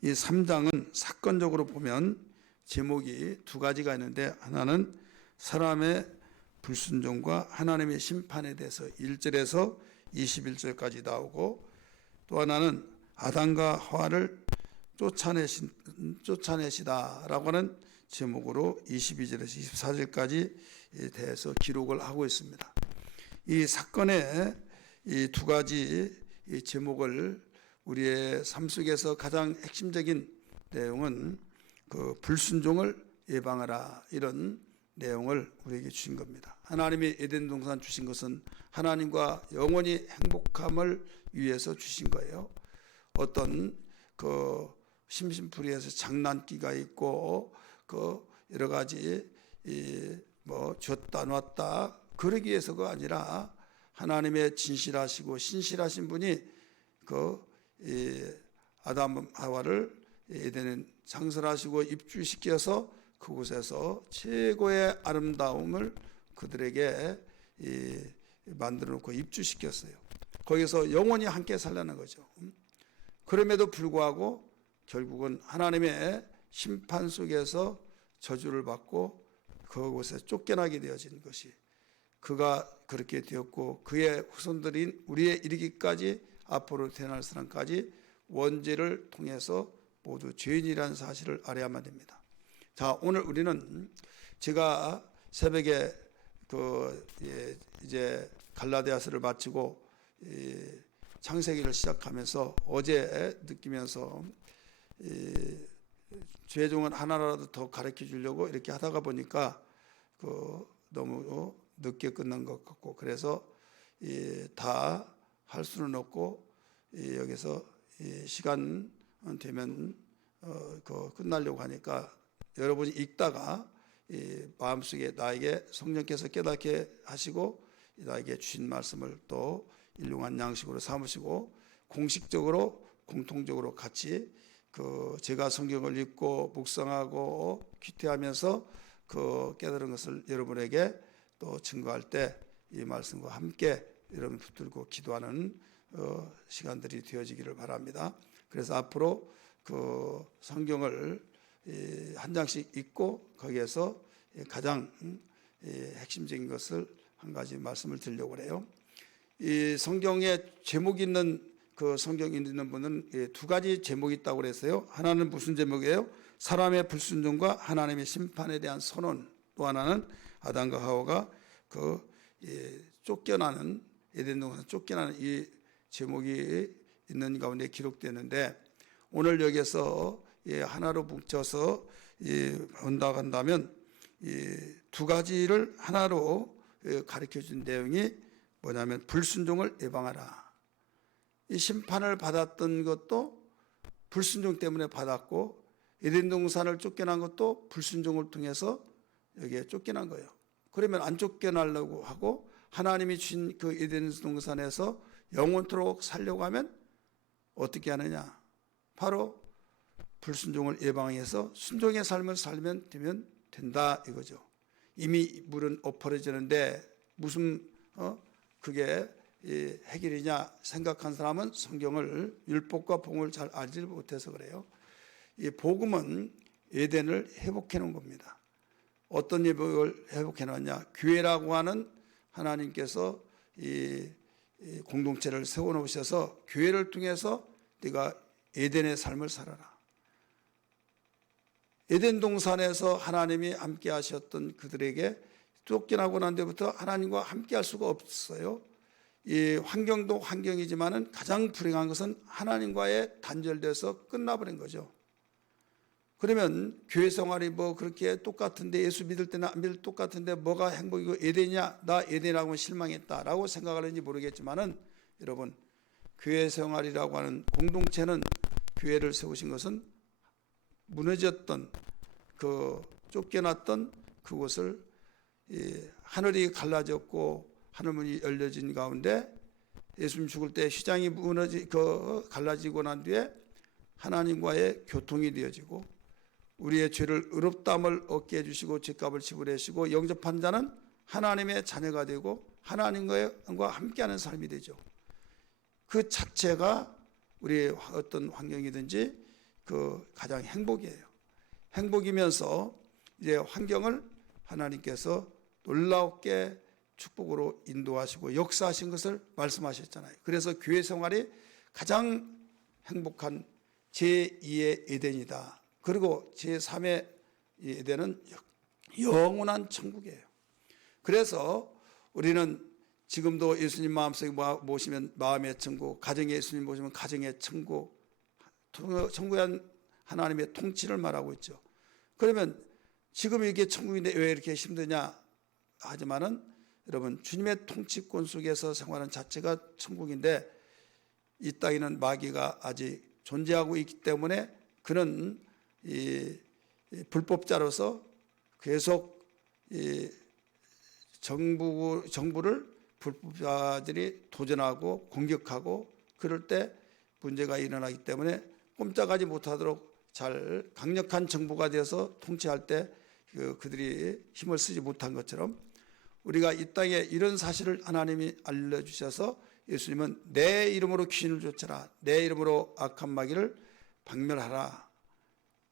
이 3장은 사건적으로 보면 제목이 두 가지가 있는데, 하나는 사람의 불순종과 하나님의 심판에 대해서 1절에서 21절까지 나오고, 또 하나는 아담과 하와를 쫓아내시다라고 하는 제목으로 22절에서 24절까지 대해서 기록을 하고 있습니다. 이 사건의 이 두 가지 이 제목을 우리의 삶 속에서 가장 핵심적인 내용은 그 불순종을 예방하라, 이런 내용을 우리에게 주신 겁니다. 하나님이 에덴 동산 주신 것은 하나님과 영원히 행복함을 위해서 주신 거예요. 어떤 그 심심풀이해서 장난기가 있고 그 여러 가지 뭐 줬다 놨다 그러기 위해서가 아니라, 하나님의 진실하시고 신실하신 분이 그 아담 하와를 에덴에 창설하시고 입주시켜서 그곳에서 최고의 아름다움을 그들에게 만들어 놓고 입주시켰어요. 거기서 영원히 함께 살라는 거죠. 그럼에도 불구하고 결국은 하나님의 심판 속에서 저주를 받고 그곳에 쫓겨나게 되어진 것이, 그가 그렇게 되었고 그의 후손들인 우리에 이르기까지 앞으로 태어날 사람까지 원죄를 통해서 모두 죄인이라는 사실을 알아야만 됩니다. 자, 오늘 우리는 제가 새벽에 이제 갈라디아서를 마치고 창세기를 시작하면서 어제 느끼면서 죄종은 하나라도 더 가르쳐 주려고 이렇게 하다가 보니까 너무 늦게 끝난 것 같고, 그래서 다 할 수는 없고 여기서 시간 되면 끝나려고 하니까, 여러분이 읽다가 마음속에 나에게 성령께서 깨닫게 하시고 나에게 주신 말씀을 또 일용한 양식으로 삼으시고 공식적으로 공통적으로 같이 제가 성경을 읽고 묵상하고 귀퇴하면서 그 깨달은 것을 여러분에게 또 증거할 때 이 말씀과 함께 여러분 붙들고 기도하는 시간들이 되어지기를 바랍니다. 그래서 앞으로 그 성경을 한 장씩 읽고 거기에서 가장 핵심적인 것을 한 가지 말씀을 드리려고 해요. 이 성경에 제목이 있는 그 성경 읽는 분은 두 가지 제목이 있다고 그랬어요. 하나는 무슨 제목이에요? 사람의 불순종과 하나님의 심판에 대한 선언. 또 하나는 아담과 하와가 쫓겨나는, 에덴 동산 쫓겨나는 이 제목이 있는 가운데 기록되는데, 오늘 여기서 하나로 뭉쳐서 본다고 한다면 이 두 가지를 하나로 가르쳐 준 내용이 뭐냐면 불순종을 예방하라. 이 심판을 받았던 것도 불순종 때문에 받았고, 에덴 동산을 쫓겨난 것도 불순종을 통해서 여기에 쫓겨난 거예요. 그러면 안 쫓겨나려고 하고 하나님이 주신 그 에덴 동산에서 영원토록 살려고 하면 어떻게 하느냐? 바로 불순종을 예방해서 순종의 삶을 살면 되면 된다 이거죠. 이미 물은 엎어져지는데 무슨 그게 해결이냐 생각한 사람은 성경을, 율법과 복음을 잘 알지 못해서 그래요. 이 복음은 에덴을 회복해 놓은 겁니다. 어떤 예복을 회복해 놓았냐? 교회라고 하는 하나님께서 이 공동체를 세워 놓으셔서 교회를 통해서 네가 에덴의 삶을 살아라. 에덴 동산에서 하나님이 함께 하셨던 그들에게 쫓겨나고 난 데부터 하나님과 함께 할 수가 없어요. 이 환경도 환경이지만은 가장 불행한 것은 하나님과의 단절돼서 끝나버린 거죠. 그러면 교회 생활이 뭐 그렇게 똑같은데, 예수 믿을 때나 안 믿을 때 똑같은데 뭐가 행복이고 에덴이냐? 나 에덴이라고 실망했다라고 생각하는지 모르겠지만은, 여러분, 교회 생활이라고 하는 공동체는, 교회를 세우신 것은 무너졌던 쫓겨났던 그곳을 하늘이 갈라졌고 하늘문이 열려진 가운데 예수님 죽을 때 휘장이 갈라지고 난 뒤에 하나님과의 교통이 되어지고, 우리의 죄를 의롭다함을 얻게 해주시고 죄값을 지불하시고 영접한 자는 하나님의 자녀가 되고 하나님과 함께하는 삶이 되죠. 그 자체가 우리의 어떤 환경이든지 그 가장 행복이에요. 행복이면서 이제 환경을 하나님께서 놀랍게 축복으로 인도하시고 역사하신 것을 말씀하셨잖아요. 그래서 교회 생활이 가장 행복한 제2의 에덴이다. 그리고 제3의 에덴은 영원한 천국이에요. 그래서 우리는 지금도 예수님 마음속에 모시면 마음의 천국, 가정에 예수님 모시면 가정의 천국, 천국의 하나님의 통치를 말하고 있죠. 그러면 지금 이게 천국인데 왜 이렇게 힘드냐 하지만은 여러분, 주님의 통치권 속에서 생활하는 자체가 천국인데 이 땅에는 마귀가 아직 존재하고 있기 때문에 그는 이 불법자로서 계속 이 정부를 불법자들이 도전하고 공격하고 그럴 때 문제가 일어나기 때문에 꼼짝하지 못하도록 잘 강력한 정부가 되어서 통치할 때 그들이 힘을 쓰지 못한 것처럼 우리가 이 땅에 이런 사실을 하나님이 알려주셔서 예수님은 내 이름으로 귀신을 쫓아라, 내 이름으로 악한 마귀를 박멸하라,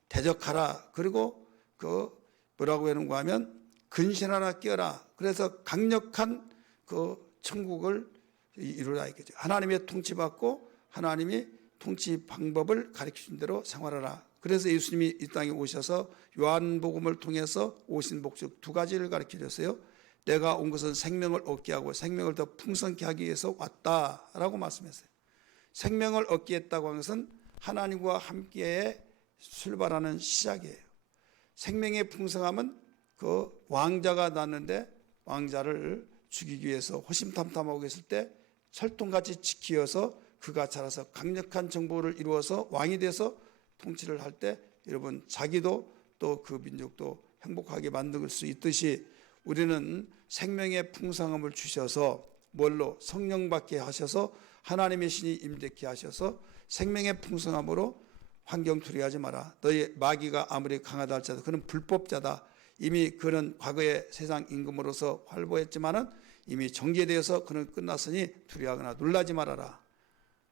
대적하라, 그리고 그 뭐라고 하는가 하면 근신하라, 끼어라. 그래서 강력한 그 천국을 이루라 이거죠. 하나님의 통치받고 하나님이 통치 방법을 가르치신 대로 생활하라. 그래서 예수님이 이 땅에 오셔서 요한복음을 통해서 오신 목적 두 가지를 가르쳐 줬어요. 내가 온 것은 생명을 얻게 하고 생명을 더 풍성케 하기 위해서 왔다라고 말씀했어요. 생명을 얻게 했다고 하는 것은 하나님과 함께 출발하는 시작이에요. 생명의 풍성함은 그 왕자가 났는데 왕자를 죽이기 위해서 호심탐탐하고 있을 때 철통같이 지키어서 그가 자라서 강력한 정보를 이루어서 왕이 돼서 통치를 할 때 여러분 자기도 또 그 민족도 행복하게 만들 수 있듯이 우리는 생명의 풍성함을 주셔서 뭘로 성령 받게 하셔서 하나님의 신이 임재케 하셔서 생명의 풍성함으로 환경 투리하지 마라. 너희 마귀가 아무리 강하다 할지라도 그는 불법자다. 이미 그는 과거의 세상 임금으로서 활보했지만은 이미 정죄되어서 그는 끝났으니 두려워하거나 놀라지 말아라.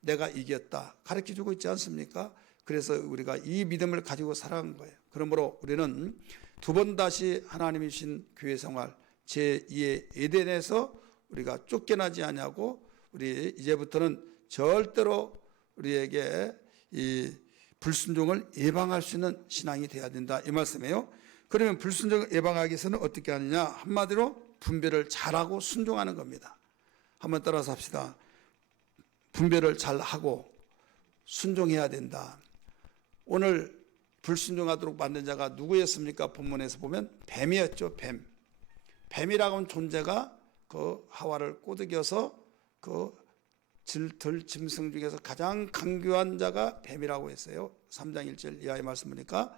내가 이겼다. 가르쳐주고 있지 않습니까? 그래서 우리가 이 믿음을 가지고 살아간 거예요. 그러므로 우리는 두 번 다시 하나님이 주신 교회 생활 제2의 에덴에서 우리가 쫓겨나지 않냐고 우리 이제부터는 절대로 우리에게 이 불순종을 예방할 수 있는 신앙이 되어야 된다 이 말씀이에요. 그러면 불순종을 예방하기 위해서는 어떻게 하느냐? 한마디로 분별을 잘하고 순종하는 겁니다. 한번 따라서 합시다. 분별을 잘하고 순종해야 된다. 오늘 불순종하도록 만든 자가 누구였습니까? 본문에서 보면 뱀이었죠. 뱀이라고 하는 존재가 그 하와를 꼬드겨서 그 들짐승 중에서 가장 강교한 자가 뱀이라고 했어요. 3장 1절 이하의 말씀 보니까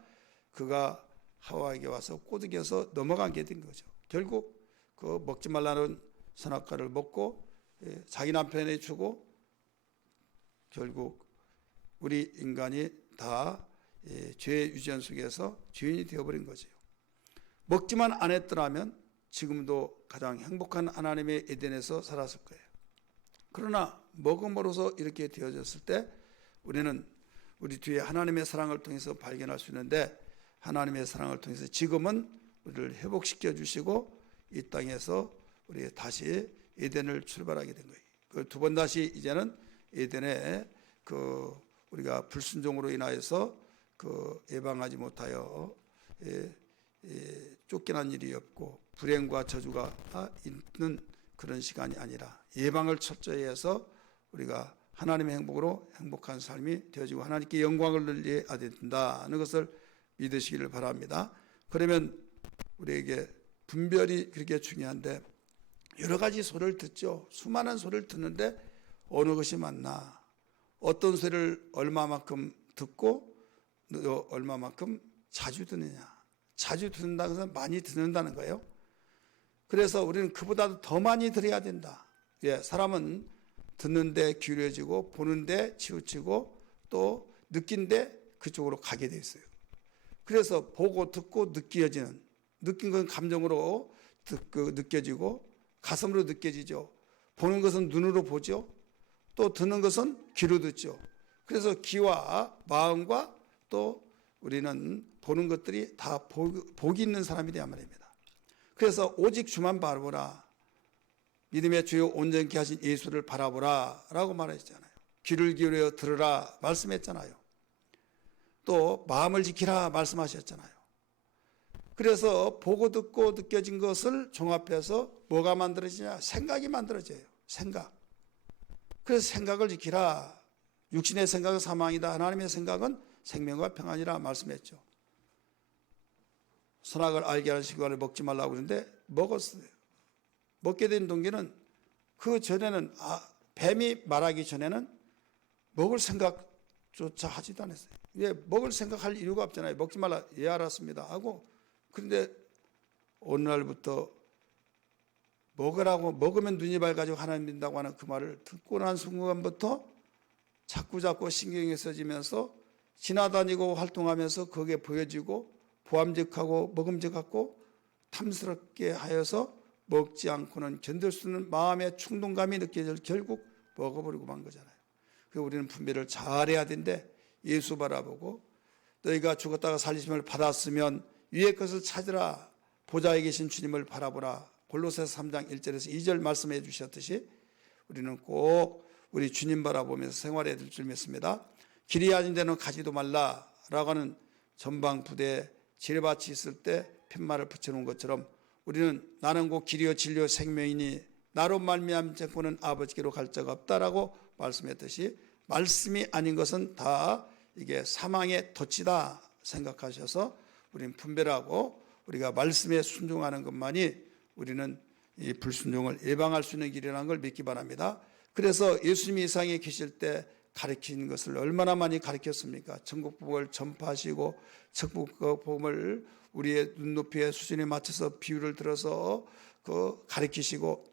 그가 하와에게 와서 꼬드겨서 넘어가게 된 거죠. 결국 그 먹지 말라는 선악과를 먹고 자기 남편에 주고 결국 우리 인간이 다 죄의 유전 속에서 주인이 되어버린 거죠. 먹지만 안 했더라면 지금도 가장 행복한 하나님의 에덴에서 살았을 거예요. 그러나 먹음으로써 이렇게 되어졌을 때 우리는 우리 뒤에 하나님의 사랑을 통해서 발견할 수 있는데 하나님의 사랑을 통해서 지금은 우리를 회복시켜 주시고 이 땅에서 우리 다시 에덴을 출발하게 된 거예요. 그 두 번 다시 이제는 에덴에 그 우리가 불순종으로 인하여서 그 예방하지 못하여 쫓겨난 일이 없고 불행과 저주가 있는 그런 시간이 아니라 예방을 철저히 해서 우리가 하나님의 행복으로 행복한 삶이 되어지고 하나님께 영광을 돌려야 된다는 것을 믿으시기를 바랍니다. 그러면 우리에게 분별이 그렇게 중요한데 여러 가지 소리를 듣죠. 수많은 소리를 듣는데 어느 것이 맞나? 어떤 소리를 얼마만큼 듣고 얼마만큼 자주 듣느냐? 자주 듣는다는 것은 많이 듣는다는 거예요. 그래서 우리는 그보다도 더 많이 들어야 된다. 사람은 듣는데 기울여지고 보는데 치우치고 또 느낀데 그쪽으로 가게 돼 있어요. 그래서 보고 듣고 느껴지는 느낀 건 감정으로 느껴지고 가슴으로 느껴지죠. 보는 것은 눈으로 보죠. 또 듣는 것은 귀로 듣죠. 그래서 귀와 마음과 또 우리는 보는 것들이 다 복이 있는 사람이 되어야 말입니다. 그래서 오직 주만 바라보라. 믿음의 주요 온전케 하신 예수를 바라보라 라고 말했잖아요. 귀를 기울여 들으라 말씀했잖아요. 또 마음을 지키라 말씀하셨잖아요. 그래서 보고 듣고 느껴진 것을 종합해서 뭐가 만들어지냐? 생각이 만들어져요. 생각. 그래서 생각을 지키라. 육신의 생각은 사망이다. 하나님의 생각은 생명과 평안이라 말씀했죠. 선악을 알게 하는 식물을 먹지 말라고 그러는데 먹었어요. 먹게 된 동기는 그 전에는 뱀이 말하기 전에는 먹을 생각조차 하지도 않았어요. 왜? 먹을 생각할 이유가 없잖아요. 먹지 말라. 예, 알았습니다 하고. 그런데 어느 날부터 먹으라고, 먹으면 눈이 밝아지고 하나님 믿는다고 하는 그 말을 듣고 난 순간부터 자꾸 신경이 써지면서 지나다니고 활동하면서 그게 보여지고 보암직하고 먹음직하고 탐스럽게 하여서 먹지 않고는 견딜 수 없는 마음의 충동감이 느껴져 결국 먹어버리고 만 거잖아요. 그래서 우리는 분별을 잘해야 되는데 예수 바라보고 너희가 죽었다가 살리심을 받았으면 위의 것을 찾으라. 보좌에 계신 주님을 바라보라. 골로새서 3장 1절에서 2절 말씀해 주셨듯이 우리는 꼭 우리 주님 바라보면서 생활해야 될 줄 믿습니다. 길이 아닌 데는 가지도 말라라고 하는 전방 부대에 지뢰밭이 있을 때 팻말을 붙여놓은 것처럼 우리는 나는 곧 길이요 진리요 생명이니 나로 말미암은 자꾸는 아버지께로 갈 자가 없다라고 말씀했듯이 말씀이 아닌 것은 다 이게 사망의 덫이다 생각하셔서 우리는 분별하고 우리가 말씀에 순종하는 것만이 우리는 이 불순종을 예방할 수 있는 길이라는 걸 믿기 바랍니다. 그래서 예수님이 이 세상에 계실 때 가르친 것을 얼마나 많이 가르쳤습니까? 천국복음을 전파하시고 천국복음을 우리의 눈높이의 수준에 맞춰서 비유를 들어서 그 가르치시고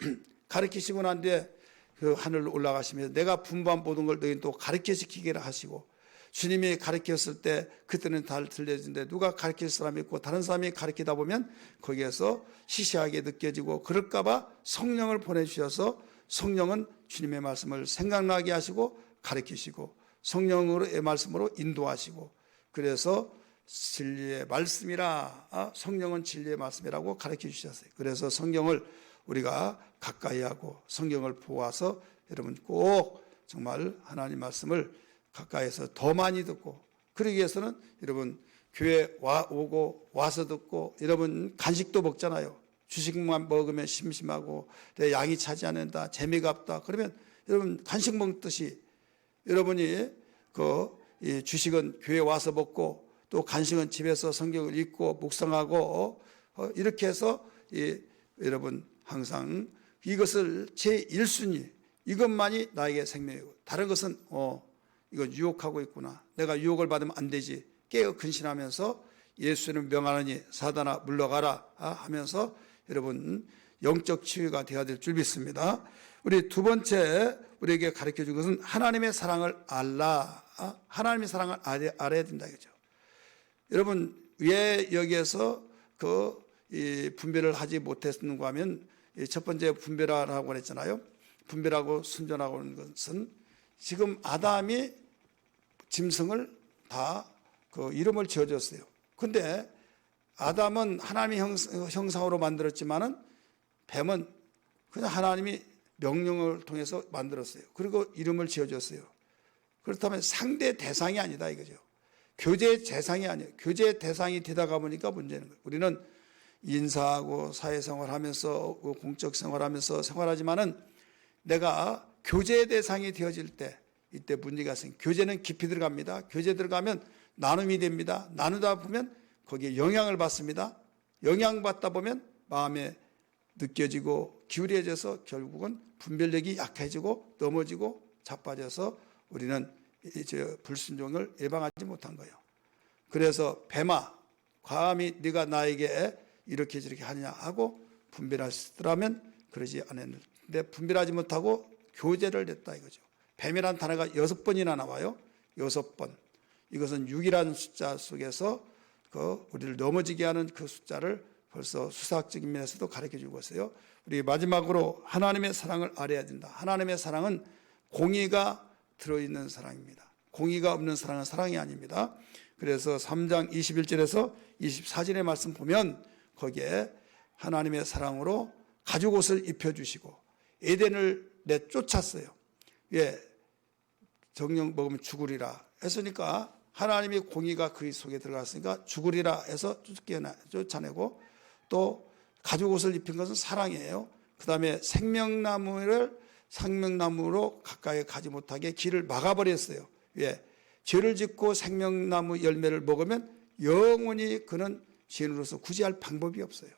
가르치시고 난 뒤에 그 하늘로 올라가시면서 내가 분부한 모든 걸 너희는 또 가르쳐시키기를 하시고 주님이 가르쳤을 때 그때는 잘 들려지는데 누가 가르칠 사람이 있고 다른 사람이 가르치다 보면 거기에서 시시하게 느껴지고 그럴까 봐 성령을 보내주셔서 성령은 주님의 말씀을 생각나게 하시고 가르치시고 성령으로의 말씀으로 인도하시고 그래서 진리의 말씀이라 성령은 진리의 말씀이라고 가르쳐 주셨어요. 그래서 성경을 우리가 가까이 하고 성경을 보아서 여러분 꼭 정말 하나님 말씀을 가까이서 더 많이 듣고 그러기 위해서는 여러분 교회 오고 와서 듣고 여러분 간식도 먹잖아요. 주식만 먹으면 심심하고 양이 차지 않는다 재미가 없다 그러면 여러분 간식 먹듯이 여러분이 이 주식은 교회 와서 먹고 또 간식은 집에서 성경을 읽고 묵상하고 이렇게 해서 여러분 항상 이것을 제1순위 이것만이 나에게 생명이고 다른 것은 이거 유혹하고 있구나. 내가 유혹을 받으면 안 되지. 깨어 근신하면서 예수는 명하느니 사단아 물러가라 하면서 여러분 영적 치유가 되어야 될 줄 믿습니다. 우리 두 번째 우리에게 가르쳐 준 것은 하나님의 사랑을 알라. 하나님의 사랑을 알아야 된다 이거죠. 여러분 왜 여기에서 이 분별을 하지 못했는가 하면 첫 번째 분별하라고 그랬잖아요. 분별하고 순전하고 하는 것은 지금 아담이 짐승을 다 이름을 지어줬어요. 근데 아담은 하나님의 형상으로 만들었지만은 뱀은 그냥 하나님이 명령을 통해서 만들었어요. 그리고 이름을 지어줬어요. 그렇다면 상대 대상이 아니다 이거죠. 교제 대상이 아니에요. 교제 대상이 되다가 보니까 문제는 거예요. 우리는 인사하고 사회생활하면서 공적 생활하면서 생활하지만은 내가 교제 대상이 되어질 때 이때 문제가 생겨요. 교제는 깊이 들어갑니다. 교제 들어가면 나눔이 됩니다. 나누다 보면 거기에 영향을 받습니다. 영향받다 보면 마음에 느껴지고 기울여져서 결국은 분별력이 약해지고 넘어지고 자빠져서 우리는 이제 불순종을 예방하지 못한 거예요. 그래서 뱀아 감히 네가 나에게 이렇게 저렇게 하느냐 하고 분별하시더라면 그러지 않았는데 분별하지 못하고 교제를 했다 이거죠. 뱀이라는 단어가 6번이나 나와요. 6번. 이것은 6이라는 숫자 속에서 우리를 넘어지게 하는 그 숫자를 벌써 수사학적인 면에서도 가르쳐주고 있어요. 우리 마지막으로 하나님의 사랑을 알아야 된다. 하나님의 사랑은 공의가 들어있는 사랑입니다. 공의가 없는 사랑은 사랑이 아닙니다. 그래서 3장 21절에서 24절의 말씀 보면 거기에 하나님의 사랑으로 가죽 옷을 입혀주시고 에덴을 내쫓았어요. 예, 정령 먹으면 죽으리라 했으니까 하나님의 공의가 그 속에 들어갔으니까 죽으리라 해서 쫓아내고, 또 가죽 옷을 입힌 것은 사랑이에요. 그 다음에 생명나무로 가까이 가지 못하게 길을 막아버렸어요. 예, 죄를 짓고 생명나무 열매를 먹으면 영원히 그는 죄인으로서 구제할 방법이 없어요.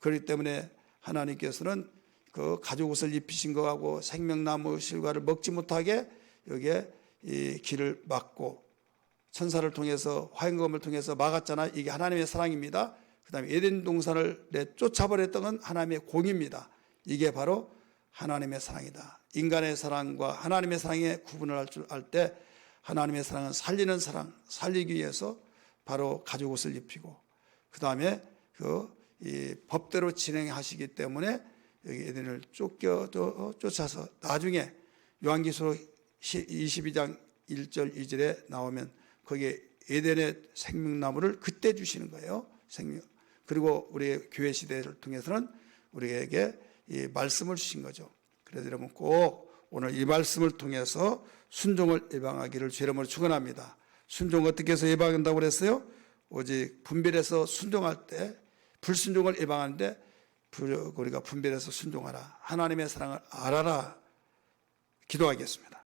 그렇기 때문에 하나님께서는 그 가죽 옷을 입히신 거하고 생명나무 실과를 먹지 못하게 여기에 이 길을 막고 천사를 통해서 화염검을 통해서 막았잖아요. 이게 하나님의 사랑입니다. 그 다음에 에덴 동산을 내쫓아버렸던 건 하나님의 공입니다. 이게 바로 하나님의 사랑이다. 인간의 사랑과 하나님의 사랑의 구분을 할 줄 알 때 하나님의 사랑은 살리는 사랑, 살리기 위해서 바로 가죽 옷을 입히고, 그 다음에 이 법대로 진행하시기 때문에 여기 에덴을 쫓아서 나중에 요한계시록 22장 1절 2절에 나오면 거기에 에덴의 생명나무를 그때 주시는 거예요. 그리고 우리의 교회 시대를 통해서는 우리에게 이 말씀을 주신 거죠. 그래서 여러분 꼭 오늘 이 말씀을 통해서 순종을 예방하기를 주의 이름으로 축원합니다. 순종 어떻게 해서 예방한다고 그랬어요? 오직 분별해서 순종할 때, 불순종을 예방하는데 우리가 분별해서 순종하라, 하나님의 사랑을 알아라, 기도하겠습니다.